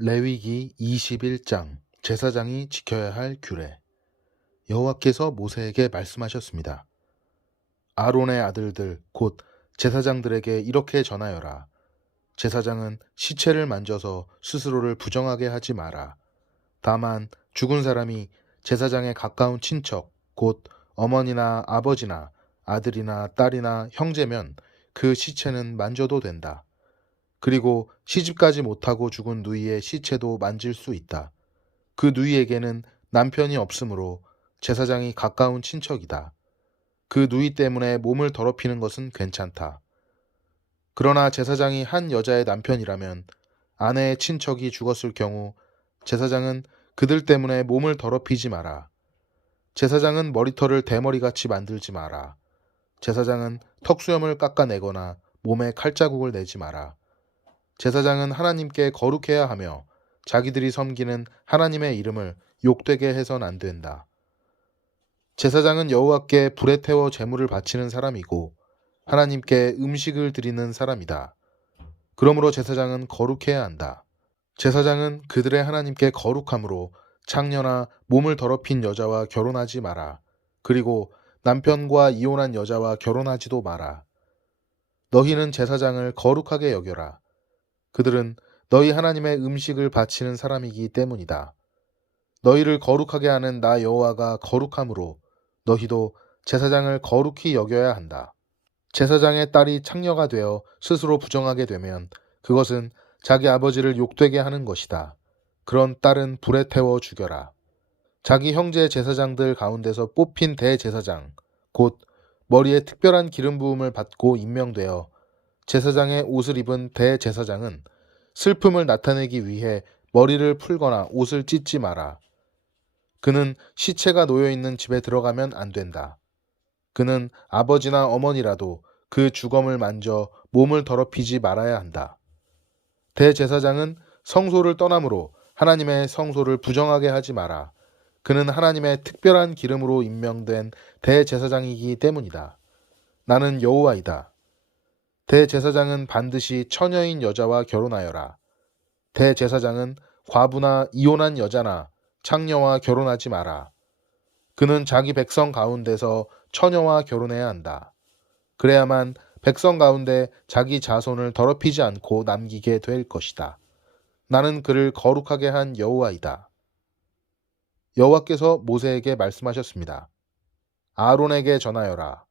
레위기 21장 제사장이 지켜야 할 규례. 여호와께서 모세에게 말씀하셨습니다. 아론의 아들들 곧 제사장들에게 이렇게 전하여라. 제사장은 시체를 만져서 스스로를 부정하게 하지 마라. 다만 죽은 사람이 제사장의 가까운 친척 곧 어머니나 아버지나 아들이나 딸이나 형제면 그 시체는 만져도 된다. 그리고 시집가지 못하고 죽은 누이의 시체도 만질 수 있다. 그 누이에게는 남편이 없으므로 제사장이 가까운 친척이다. 그 누이 때문에 몸을 더럽히는 것은 괜찮다. 그러나 제사장이 한 여자의 남편이라면 아내의 친척이 죽었을 경우 제사장은 그들 때문에 몸을 더럽히지 마라. 제사장은 머리털을 대머리같이 만들지 마라. 제사장은 턱수염을 깎아내거나 몸에 칼자국을 내지 마라. 제사장은 하나님께 거룩해야 하며 자기들이 섬기는 하나님의 이름을 욕되게 해선 안 된다. 제사장은 여호와께 불에 태워 제물을 바치는 사람이고 하나님께 음식을 드리는 사람이다. 그러므로 제사장은 거룩해야 한다. 제사장은 그들의 하나님께 거룩함으로 창녀나 몸을 더럽힌 여자와 결혼하지 마라. 그리고 남편과 이혼한 여자와 결혼하지도 마라. 너희는 제사장을 거룩하게 여겨라. 그들은 너희 하나님의 음식을 바치는 사람이기 때문이다. 너희를 거룩하게 하는 나 여호와가 거룩함으로 너희도 제사장을 거룩히 여겨야 한다. 제사장의 딸이 창녀가 되어 스스로 부정하게 되면 그것은 자기 아버지를 욕되게 하는 것이다. 그런 딸은 불에 태워 죽여라. 자기 형제 제사장들 가운데서 뽑힌 대제사장, 곧 머리에 특별한 기름 부음을 받고 임명되어 제사장의 옷을 입은 대제사장은 슬픔을 나타내기 위해 머리를 풀거나 옷을 찢지 마라. 그는 시체가 놓여있는 집에 들어가면 안 된다. 그는 아버지나 어머니라도 그 주검을 만져 몸을 더럽히지 말아야 한다. 대제사장은 성소를 떠나므로 하나님의 성소를 부정하게 하지 마라. 그는 하나님의 특별한 기름으로 임명된 대제사장이기 때문이다. 나는 여호와이다. 대제사장은 반드시 처녀인 여자와 결혼하여라. 대제사장은 과부나 이혼한 여자나 창녀와 결혼하지 마라. 그는 자기 백성 가운데서 처녀와 결혼해야 한다. 그래야만 백성 가운데 자기 자손을 더럽히지 않고 남기게 될 것이다. 나는 그를 거룩하게 한 여호와이다. 여호와께서 모세에게 말씀하셨습니다. 아론에게 전하여라.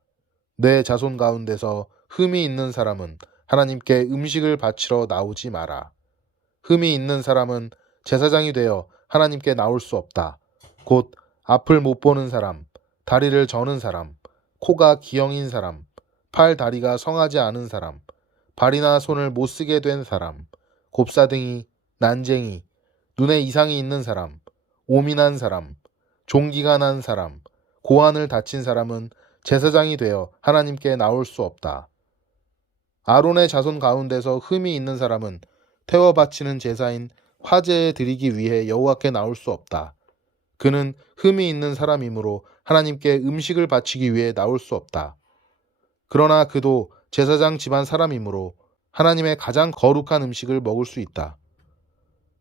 내 자손 가운데서 흠이 있는 사람은 하나님께 음식을 바치러 나오지 마라. 흠이 있는 사람은 제사장이 되어 하나님께 나올 수 없다. 곧 앞을 못 보는 사람, 다리를 저는 사람, 코가 기형인 사람, 팔 다리가 성하지 않은 사람, 발이나 손을 못 쓰게 된 사람, 곱사등이, 난쟁이, 눈에 이상이 있는 사람, 오민한 사람, 종기가 난 사람, 고환을 다친 사람은 제사장이 되어 하나님께 나올 수 없다. 아론의 자손 가운데서 흠이 있는 사람은 태워 바치는 제사인 화제에 드리기 위해 여호와께 나올 수 없다. 그는 흠이 있는 사람이므로 하나님께 음식을 바치기 위해 나올 수 없다. 그러나 그도 제사장 집안 사람이므로 하나님의 가장 거룩한 음식을 먹을 수 있다.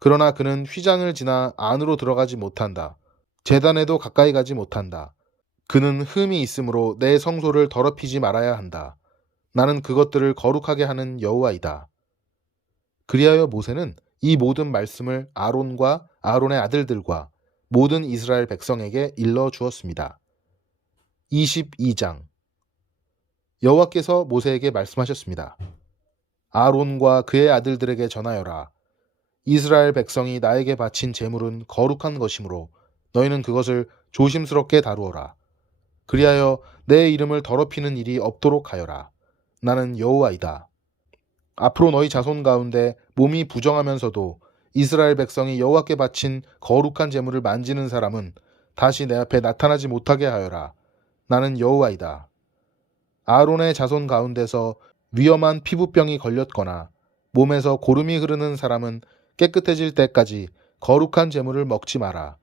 그러나 그는 휘장을 지나 안으로 들어가지 못한다. 제단에도 가까이 가지 못한다. 그는 흠이 있으므로 내 성소를 더럽히지 말아야 한다. 나는 그것들을 거룩하게 하는 여호와이다. 그리하여 모세는 이 모든 말씀을 아론과 아론의 아들들과 모든 이스라엘 백성에게 일러 주었습니다. 22장. 여호와께서 모세에게 말씀하셨습니다. 아론과 그의 아들들에게 전하여라. 이스라엘 백성이 나에게 바친 제물은 거룩한 것이므로 너희는 그것을 조심스럽게 다루어라. 그리하여 내 이름을 더럽히는 일이 없도록 하여라. 나는 여호와이다. 앞으로 너희 자손 가운데 몸이 부정하면서도 이스라엘 백성이 여호와께 바친 거룩한 제물을 만지는 사람은 다시 내 앞에 나타나지 못하게 하여라. 나는 여호와이다. 아론의 자손 가운데서 위험한 피부병이 걸렸거나 몸에서 고름이 흐르는 사람은 깨끗해질 때까지 거룩한 제물을 먹지 마라.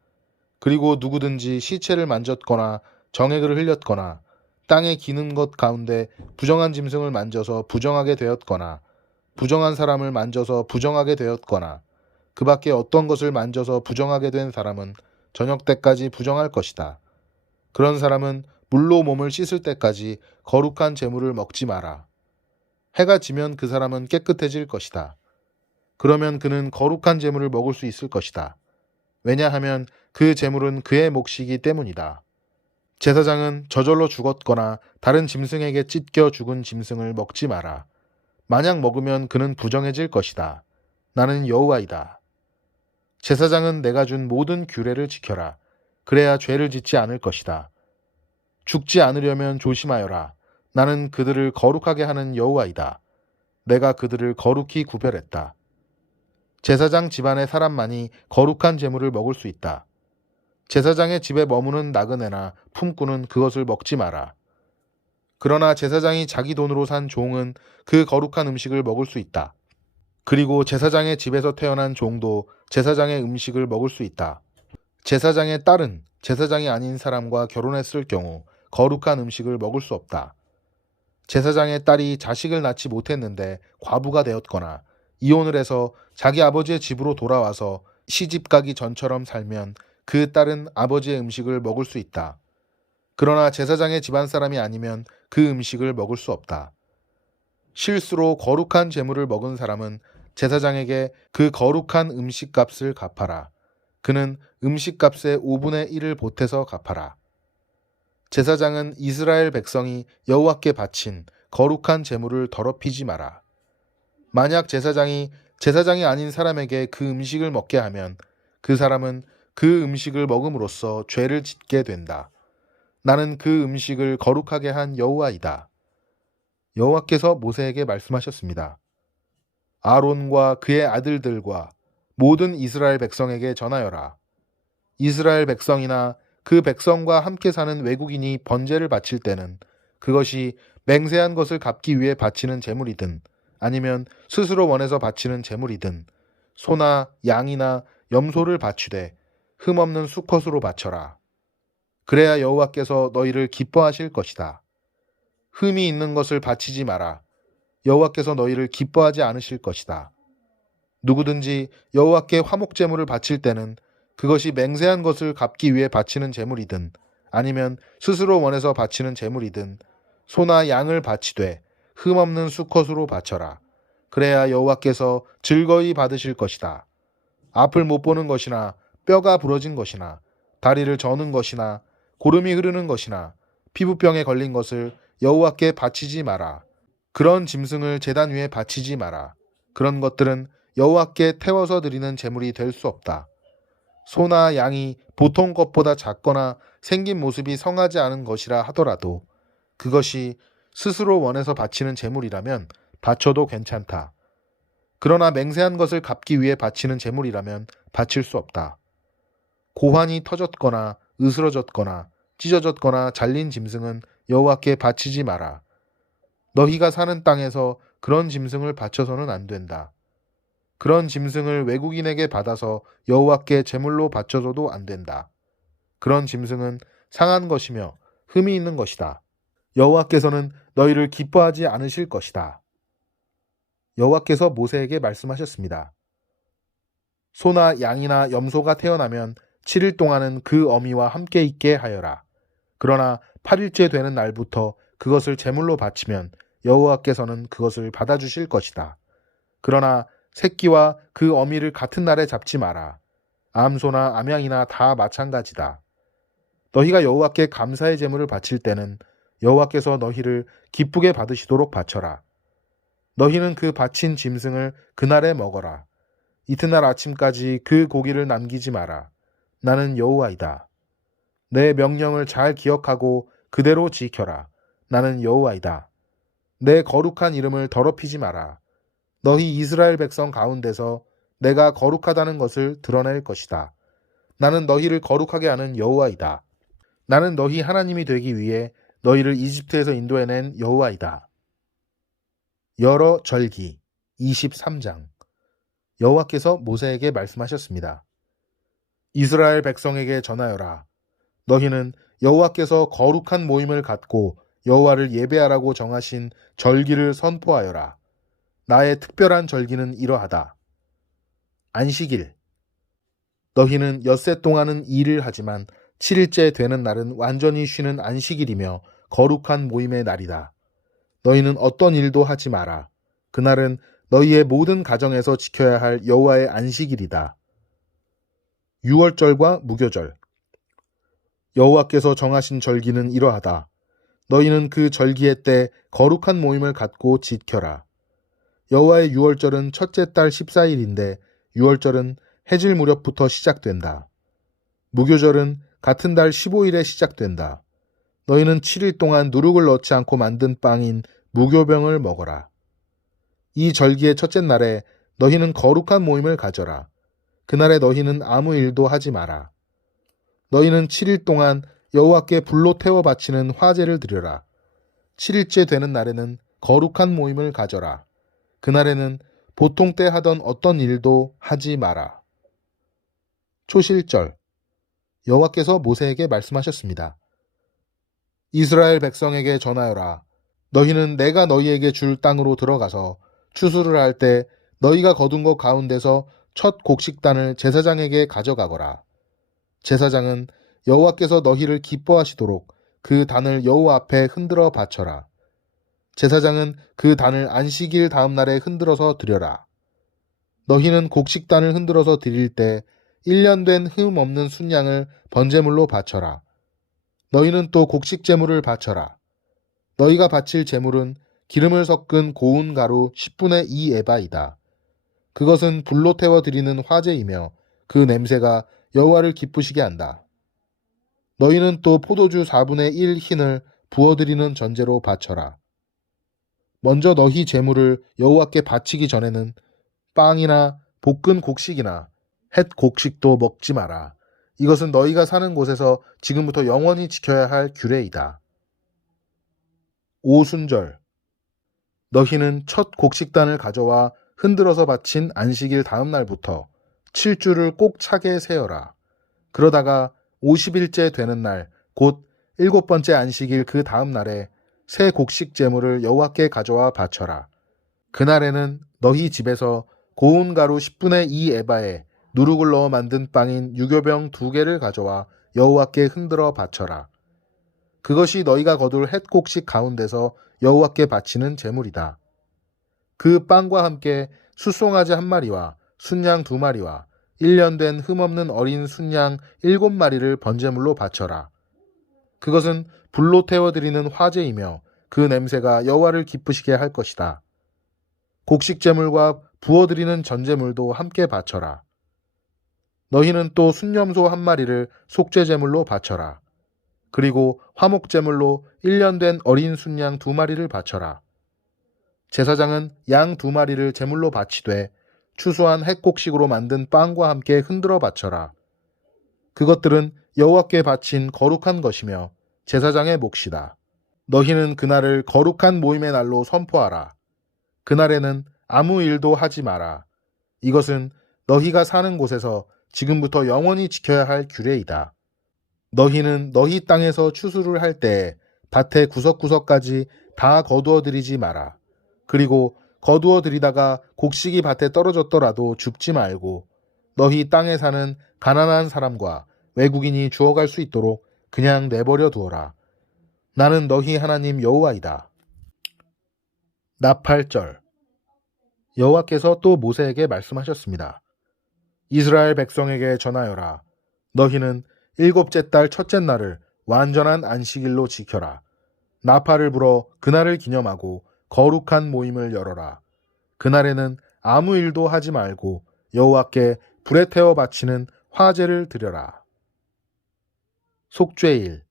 그리고 누구든지 시체를 만졌거나 정액을 흘렸거나 땅에 기는 것 가운데 부정한 짐승을 만져서 부정하게 되었거나 부정한 사람을 만져서 부정하게 되었거나 그 밖에 어떤 것을 만져서 부정하게 된 사람은 저녁 때까지 부정할 것이다. 그런 사람은 물로 몸을 씻을 때까지 거룩한 재물을 먹지 마라. 해가 지면 그 사람은 깨끗해질 것이다. 그러면 그는 거룩한 재물을 먹을 수 있을 것이다. 왜냐하면 그 재물은 그의 몫이기 때문이다. 제사장은 저절로 죽었거나 다른 짐승에게 찢겨 죽은 짐승을 먹지 마라. 만약 먹으면 그는 부정해질 것이다. 나는 여호와이다. 제사장은 내가 준 모든 규례를 지켜라. 그래야 죄를 짓지 않을 것이다. 죽지 않으려면 조심하여라. 나는 그들을 거룩하게 하는 여호와이다. 내가 그들을 거룩히 구별했다. 제사장 집안의 사람만이 거룩한 제물을 먹을 수 있다. 제사장의 집에 머무는 나그네나 품꾼은 그것을 먹지 마라. 그러나 제사장이 자기 돈으로 산 종은 그 거룩한 음식을 먹을 수 있다. 그리고 제사장의 집에서 태어난 종도 제사장의 음식을 먹을 수 있다. 제사장의 딸은 제사장이 아닌 사람과 결혼했을 경우 거룩한 음식을 먹을 수 없다. 제사장의 딸이 자식을 낳지 못했는데 과부가 되었거나 이혼을 해서 자기 아버지의 집으로 돌아와서 시집 가기 전처럼 살면 그 딸은 아버지의 음식을 먹을 수 있다. 그러나 제사장의 집안 사람이 아니면 그 음식을 먹을 수 없다. 실수로 거룩한 재물을 먹은 사람은 제사장에게 그 거룩한 음식값을 갚아라. 그는 음식값의 5분의 1을 보태서 갚아라. 제사장은 이스라엘 백성이 여호와께 바친 거룩한 재물을 더럽히지 마라. 만약 제사장이 아닌 사람에게 그 음식을 먹게 하면 그 사람은 그 음식을 먹음으로써 죄를 짓게 된다. 나는 그 음식을 거룩하게 한 여호와이다. 여호와께서 모세에게 말씀하셨습니다. 아론과 그의 아들들과 모든 이스라엘 백성에게 전하여라. 이스라엘 백성이나 그 백성과 함께 사는 외국인이 번제를 바칠 때는 그것이 맹세한 것을 갚기 위해 바치는 제물이든 아니면 스스로 원해서 바치는 제물이든 소나 양이나 염소를 바치되 흠없는 수컷으로 바쳐라. 그래야 여호와께서 너희를 기뻐하실 것이다. 흠이 있는 것을 바치지 마라. 여호와께서 너희를 기뻐하지 않으실 것이다. 누구든지 여호와께 화목제물을 바칠 때는 그것이 맹세한 것을 갚기 위해 바치는 제물이든 아니면 스스로 원해서 바치는 제물이든 소나 양을 바치되 흠없는 수컷으로 바쳐라. 그래야 여호와께서 즐거이 받으실 것이다. 앞을 못 보는 것이나 뼈가 부러진 것이나 다리를 저는 것이나 고름이 흐르는 것이나 피부병에 걸린 것을 여호와께 바치지 마라. 그런 짐승을 제단 위에 바치지 마라. 그런 것들은 여호와께 태워서 드리는 제물이 될 수 없다. 소나 양이 보통 것보다 작거나 생긴 모습이 성하지 않은 것이라 하더라도 그것이 스스로 원해서 바치는 제물이라면 바쳐도 괜찮다. 그러나 맹세한 것을 갚기 위해 바치는 제물이라면 바칠 수 없다. 고환이 터졌거나 으스러졌거나 찢어졌거나 잘린 짐승은 여호와께 바치지 마라. 너희가 사는 땅에서 그런 짐승을 바쳐서는 안 된다. 그런 짐승을 외국인에게 받아서 여호와께 제물로 바쳐서도 안 된다. 그런 짐승은 상한 것이며 흠이 있는 것이다. 여호와께서는 너희를 기뻐하지 않으실 것이다. 여호와께서 모세에게 말씀하셨습니다. 소나 양이나 염소가 태어나면 7일 동안은 그 어미와 함께 있게 하여라. 그러나 8일째 되는 날부터 그것을 제물로 바치면 여호와께서는 그것을 받아주실 것이다. 그러나 새끼와 그 어미를 같은 날에 잡지 마라. 암소나 암양이나 다 마찬가지다. 너희가 여호와께 감사의 제물을 바칠 때는 여호와께서 너희를 기쁘게 받으시도록 바쳐라. 너희는 그 바친 짐승을 그날에 먹어라. 이튿날 아침까지 그 고기를 남기지 마라. 나는 여호와이다. 내 명령을 잘 기억하고 그대로 지켜라. 나는 여호와이다. 내 거룩한 이름을 더럽히지 마라. 너희 이스라엘 백성 가운데서 내가 거룩하다는 것을 드러낼 것이다. 나는 너희를 거룩하게 하는 여호와이다. 나는 너희 하나님이 되기 위해 너희를 이집트에서 인도해낸 여호와이다. 여러 절기 23장. 여호와께서 모세에게 말씀하셨습니다. 이스라엘 백성에게 전하여라. 너희는 여호와께서 거룩한 모임을 갖고 여호와를 예배하라고 정하신 절기를 선포하여라. 나의 특별한 절기는 이러하다. 안식일. 너희는 엿새 동안은 일을 하지만 7일째 되는 날은 완전히 쉬는 안식일이며 거룩한 모임의 날이다. 너희는 어떤 일도 하지 마라. 그날은 너희의 모든 가정에서 지켜야 할 여호와의 안식일이다. 유월절과 무교절. 여호와께서 정하신 절기는 이러하다. 너희는 그 절기의 때 거룩한 모임을 갖고 지켜라. 여호와의 유월절은 첫째 달 14일인데 유월절은 해질 무렵부터 시작된다. 무교절은 같은 달 15일에 시작된다. 너희는 7일 동안 누룩을 넣지 않고 만든 빵인 무교병을 먹어라. 이 절기의 첫째 날에 너희는 거룩한 모임을 가져라. 그날에 너희는 아무 일도 하지 마라. 너희는 7일 동안 여호와께 불로 태워 바치는 화제를 드려라. 7일째 되는 날에는 거룩한 모임을 가져라. 그날에는 보통 때 하던 어떤 일도 하지 마라. 초실절. 여호와께서 모세에게 말씀하셨습니다. 이스라엘 백성에게 전하여라. 너희는 내가 너희에게 줄 땅으로 들어가서 추수를 할 때 너희가 거둔 것 가운데서 첫 곡식단을 제사장에게 가져가거라. 제사장은 여호와께서 너희를 기뻐하시도록 그 단을 여호와 앞에 흔들어 바쳐라. 제사장은 그 단을 안식일 다음 날에 흔들어서 드려라. 너희는 곡식단을 흔들어서 드릴 때 1년 된 흠 없는 순양을 번제물로 바쳐라. 너희는 또 곡식 제물을 바쳐라. 너희가 바칠 제물은 기름을 섞은 고운 가루 10분의 2 에바이다. 그것은 불로 태워 드리는 화제이며 그 냄새가 여호와를 기쁘시게 한다. 너희는 또 포도주 4분의 1 흰을 부어드리는 전제로 바쳐라. 먼저 너희 제물을 여호와께 바치기 전에는 빵이나 볶은 곡식이나 햇 곡식도 먹지 마라. 이것은 너희가 사는 곳에서 지금부터 영원히 지켜야 할 규례이다. 오순절. 너희는 첫 곡식단을 가져와 흔들어서 바친 안식일 다음 날부터 7주를 꼭 차게 세어라. 그러다가 50일째 되는 날, 곧 7번째 안식일 그 다음 날에 새 곡식 제물을 여호와께 가져와 바쳐라. 그날에는 너희 집에서 고운 가루 10분의 2 에바에 누룩을 넣어 만든 빵인 유교병 2개를 가져와 여호와께 흔들어 바쳐라. 그것이 너희가 거둘 햇 곡식 가운데서 여호와께 바치는 제물이다. 그 빵과 함께 숫송아지 1마리와 순양 2마리와 1년 된 흠없는 어린 순양 7마리를 번제물로 바쳐라. 그것은 불로 태워드리는 화제이며 그 냄새가 여호와를 기쁘시게 할 것이다. 곡식 제물과 부어드리는 전제물도 함께 바쳐라. 너희는 또 순염소 1마리를 속죄 제물로 바쳐라. 그리고 화목 제물로 1년 된 어린 순양 2마리를 바쳐라. 제사장은 양 2마리를 제물로 바치되 추수한 햇곡식으로 만든 빵과 함께 흔들어 바쳐라. 그것들은 여호와께 바친 거룩한 것이며 제사장의 몫이다. 너희는 그날을 거룩한 모임의 날로 선포하라. 그날에는 아무 일도 하지 마라. 이것은 너희가 사는 곳에서 지금부터 영원히 지켜야 할 규례이다. 너희는 너희 땅에서 추수를 할 때 밭의 구석구석까지 다 거두어 들이지 마라. 그리고 거두어 들이다가 곡식이 밭에 떨어졌더라도 줍지 말고 너희 땅에 사는 가난한 사람과 외국인이 주워갈 수 있도록 그냥 내버려 두어라. 나는 너희 하나님 여호와이다. 나팔절. 여호와께서 또 모세에게 말씀하셨습니다. 이스라엘 백성에게 전하여라. 너희는 7째 달 첫째 날을 완전한 안식일로 지켜라. 나팔을 불어 그날을 기념하고 거룩한 모임을 열어라. 그날에는 아무 일도 하지 말고 여호와께 불에 태워 바치는 화제를 드려라. 속죄일.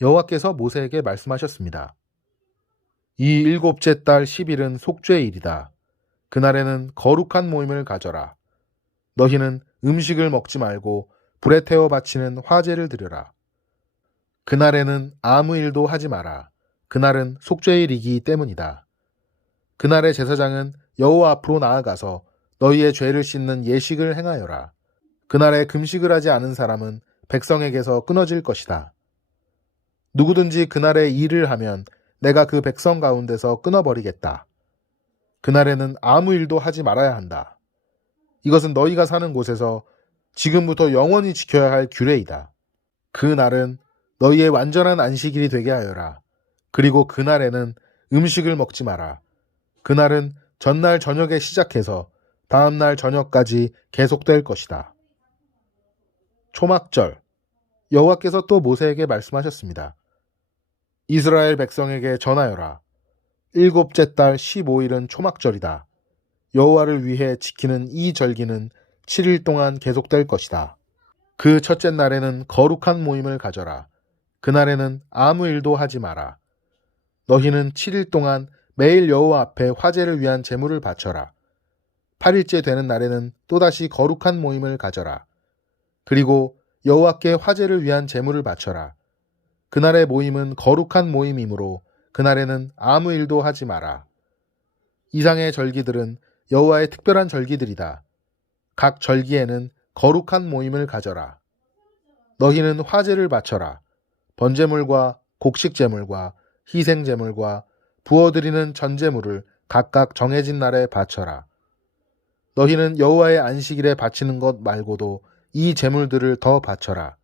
여호와께서 모세에게 말씀하셨습니다. 이 7째 달 10일은 속죄일이다. 그날에는 거룩한 모임을 가져라. 너희는 음식을 먹지 말고 불에 태워 바치는 화제를 드려라. 그날에는 아무 일도 하지 마라. 그날은 속죄일이기 때문이다. 그날의 제사장은 여호와 앞으로 나아가서 너희의 죄를 씻는 예식을 행하여라. 그날에 금식을 하지 않은 사람은 백성에게서 끊어질 것이다. 누구든지 그날에 일을 하면 내가 그 백성 가운데서 끊어버리겠다. 그날에는 아무 일도 하지 말아야 한다. 이것은 너희가 사는 곳에서 지금부터 영원히 지켜야 할 규례이다. 그 날은 너희의 완전한 안식일이 되게 하여라. 그리고 그날에는 음식을 먹지 마라. 그날은 전날 저녁에 시작해서 다음날 저녁까지 계속될 것이다. 초막절. 여호와께서 또 모세에게 말씀하셨습니다. 이스라엘 백성에게 전하여라. 일곱째 달 15일은 초막절이다. 여호와를 위해 지키는 이 절기는 7일 동안 계속될 것이다. 그 첫째 날에는 거룩한 모임을 가져라. 그날에는 아무 일도 하지 마라. 너희는 7일 동안 매일 여호와 앞에 화제를 위한 제물을 바쳐라. 8일째 되는 날에는 또다시 거룩한 모임을 가져라. 그리고 여호와께 화제를 위한 제물을 바쳐라. 그날의 모임은 거룩한 모임이므로 그날에는 아무 일도 하지 마라. 이상의 절기들은 여호와의 특별한 절기들이다. 각 절기에는 거룩한 모임을 가져라. 너희는 화제를 바쳐라. 번제물과 곡식제물과 희생제물과 부어드리는 전제물을 각각 정해진 날에 바쳐라. 너희는 여호와의 안식일에 바치는 것 말고도 이 제물들을 더 바쳐라.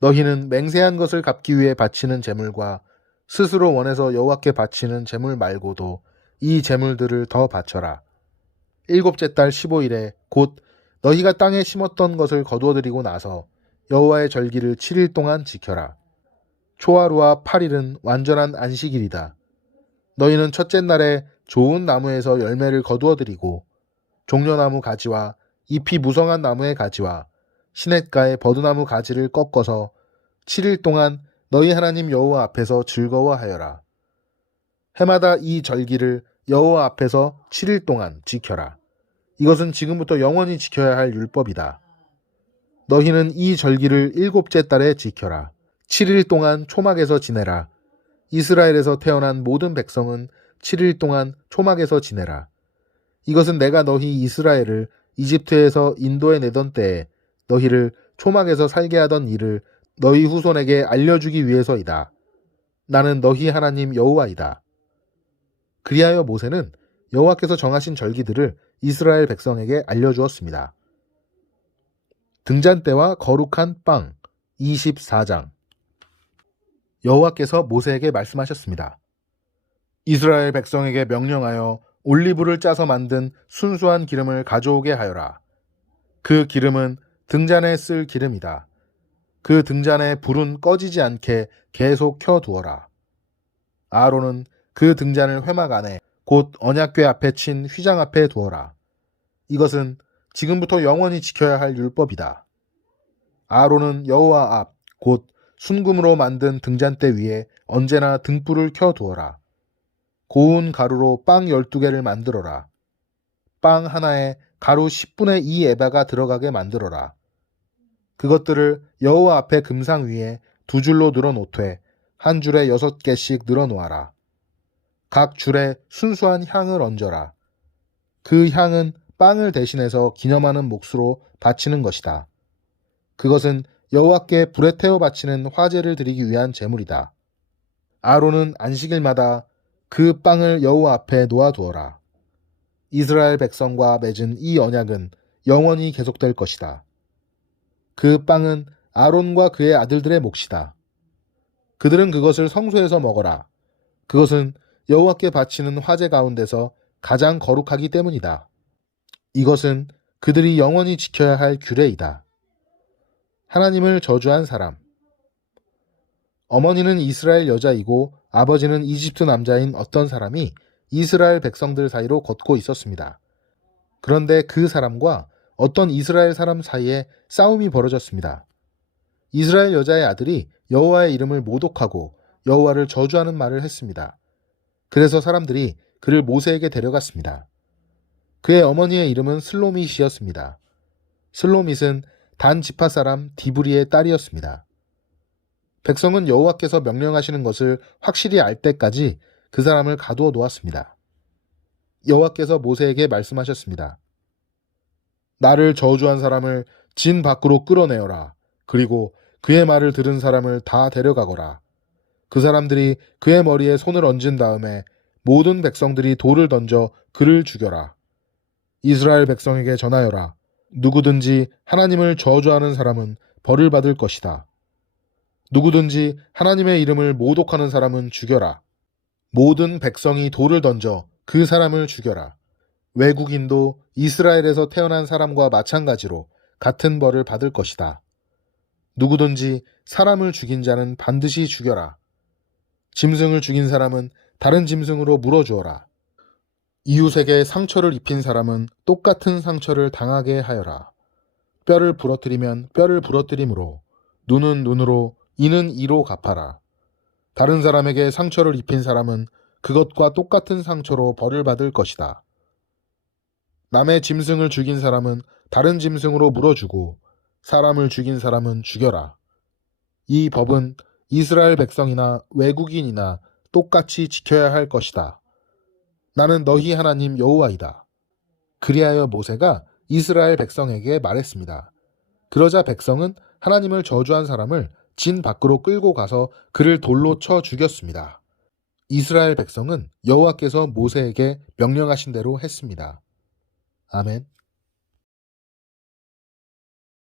너희는 맹세한 것을 갚기 위해 바치는 제물과 스스로 원해서 여호와께 바치는 제물 말고도 이 제물들을 더 바쳐라. 일곱째 달 15일에 곧 너희가 땅에 심었던 것을 거두어들이고 나서 여호와의 절기를 7일 동안 지켜라. 초하루와 8일은 완전한 안식일이다. 너희는 첫째 날에 좋은 나무에서 열매를 거두어들이고 종려나무 가지와 잎이 무성한 나무의 가지와 시냇가의 버드나무 가지를 꺾어서 7일 동안 너희 하나님 여호와 앞에서 즐거워하여라. 해마다 이 절기를 여호와 앞에서 7일 동안 지켜라. 이것은 지금부터 영원히 지켜야 할 율법이다. 너희는 이 절기를 일곱째 달에 지켜라. 7일 동안 초막에서 지내라. 이스라엘에서 태어난 모든 백성은 7일 동안 초막에서 지내라. 이것은 내가 너희 이스라엘을 이집트에서 인도에 내던 때에 너희를 초막에서 살게 하던 일을 너희 후손에게 알려주기 위해서이다. 나는 너희 하나님 여호와이다. 그리하여 모세는 여호와께서 정하신 절기들을 이스라엘 백성에게 알려주었습니다. 등잔 때와 거룩한 빵 24장. 여호와께서 모세에게 말씀하셨습니다. 이스라엘 백성에게 명령하여 올리브를 짜서 만든 순수한 기름을 가져오게 하여라. 그 기름은 등잔에 쓸 기름이다. 그 등잔에 불은 꺼지지 않게 계속 켜두어라. 아론은 그 등잔을 회막 안에 곧 언약궤 앞에 친 휘장 앞에 두어라. 이것은 지금부터 영원히 지켜야 할 율법이다. 아론은 여호와 앞 곧 순금으로 만든 등잔대 위에 언제나 등불을 켜두어라. 고운 가루로 빵 12개를 만들어라. 빵 하나에 가루 10분의 2 에바가 들어가게 만들어라. 그것들을 여호와 앞에 금상 위에 두 줄로 늘어놓되 한 줄에 6개씩 늘어놓아라. 각 줄에 순수한 향을 얹어라. 그 향은 빵을 대신해서 기념하는 몫으로 바치는 것이다. 그것은 여호와께 불에 태워 바치는 화제를 드리기 위한 제물이다. 아론은 안식일마다 그 빵을 여호와 앞에 놓아두어라. 이스라엘 백성과 맺은 이 언약은 영원히 계속될 것이다. 그 빵은 아론과 그의 아들들의 몫이다. 그들은 그것을 성소에서 먹어라. 그것은 여호와께 바치는 화제 가운데서 가장 거룩하기 때문이다. 이것은 그들이 영원히 지켜야 할 규례이다. 하나님을 저주한 사람. 어머니는 이스라엘 여자이고 아버지는 이집트 남자인 어떤 사람이 이스라엘 백성들 사이로 걷고 있었습니다. 그런데 그 사람과 어떤 이스라엘 사람 사이에 싸움이 벌어졌습니다. 이스라엘 여자의 아들이 여호와의 이름을 모독하고 여호와를 저주하는 말을 했습니다. 그래서 사람들이 그를 모세에게 데려갔습니다. 그의 어머니의 이름은 슬로밋이었습니다. 슬로밋은 단 지파 사람 디브리의 딸이었습니다. 백성은 여호와께서 명령하시는 것을 확실히 알 때까지 그 사람을 가두어 놓았습니다. 여호와께서 모세에게 말씀하셨습니다. 나를 저주한 사람을 진 밖으로 끌어내어라. 그리고 그의 말을 들은 사람을 다 데려가거라. 그 사람들이 그의 머리에 손을 얹은 다음에 모든 백성들이 돌을 던져 그를 죽여라. 이스라엘 백성에게 전하여라. 누구든지 하나님을 저주하는 사람은 벌을 받을 것이다. 누구든지 하나님의 이름을 모독하는 사람은 죽여라. 모든 백성이 돌을 던져 그 사람을 죽여라. 외국인도 이스라엘에서 태어난 사람과 마찬가지로 같은 벌을 받을 것이다. 누구든지 사람을 죽인 자는 반드시 죽여라. 짐승을 죽인 사람은 다른 짐승으로 물어주어라. 이웃에게 상처를 입힌 사람은 똑같은 상처를 당하게 하여라. 뼈를 부러뜨리면 뼈를 부러뜨림으로, 눈은 눈으로, 이는 이로 갚아라. 다른 사람에게 상처를 입힌 사람은 그것과 똑같은 상처로 벌을 받을 것이다. 남의 짐승을 죽인 사람은 다른 짐승으로 물어주고 사람을 죽인 사람은 죽여라. 이 법은 이스라엘 백성이나 외국인이나 똑같이 지켜야 할 것이다. 나는 너희 하나님 여호와이다. 그리하여 모세가 이스라엘 백성에게 말했습니다. 그러자 백성은 하나님을 저주한 사람을 진 밖으로 끌고 가서 그를 돌로 쳐 죽였습니다. 이스라엘 백성은 여호와께서 모세에게 명령하신 대로 했습니다. 아멘.